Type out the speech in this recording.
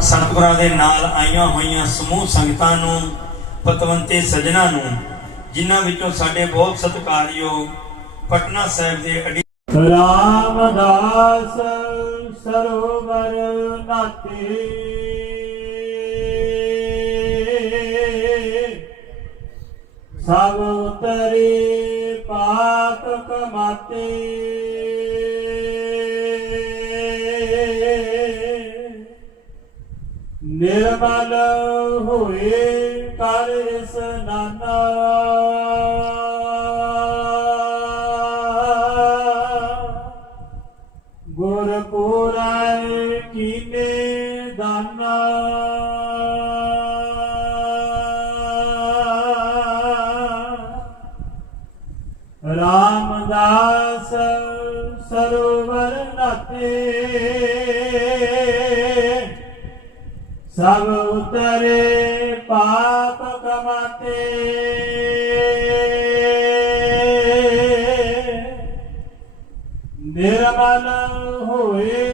ਸੰਤਪੁਰਾਂ ਦੇ ਨਾਲ ਆਈਆਂ ਹੋਈਆਂ ਸਮੂਹ ਸੰਗਤਾਂ ਨੂੰ, ਪਤਵੰਤੇ ਸਜਣਾ ਨੂੰ, ਜਿਨ੍ਹਾਂ ਵਿੱਚੋਂ ਸਾਡੇ ਬਹੁਤ ਸਤਿਕਾਰਯੋਗ ਪਟਨਾ ਸਾਹਿਬ ਦੇ ਰਾਮਦਾਸ ਸਰੋਵਰ ਨਾਤੇ। ਸਭ ਉਤਰੇ ਪਾਪ ਕਮਾਤੇ ਨਿਰਮਲ ਹੋਏ ਕਰ ਇਸਨਾਨਾ ਗੁਰ ਪੁਰਾਇ ਕੀਨੇ ਦਾਨਾ। ਰਾਮਦਾਸ ਸਰੋਵਰ ਨਾਤੇ। ਸਭ ਉਤਰੇ ਪਾਪ ਕਮਾਤੇ। ਨਿਰਮਲ ਹੋਏ।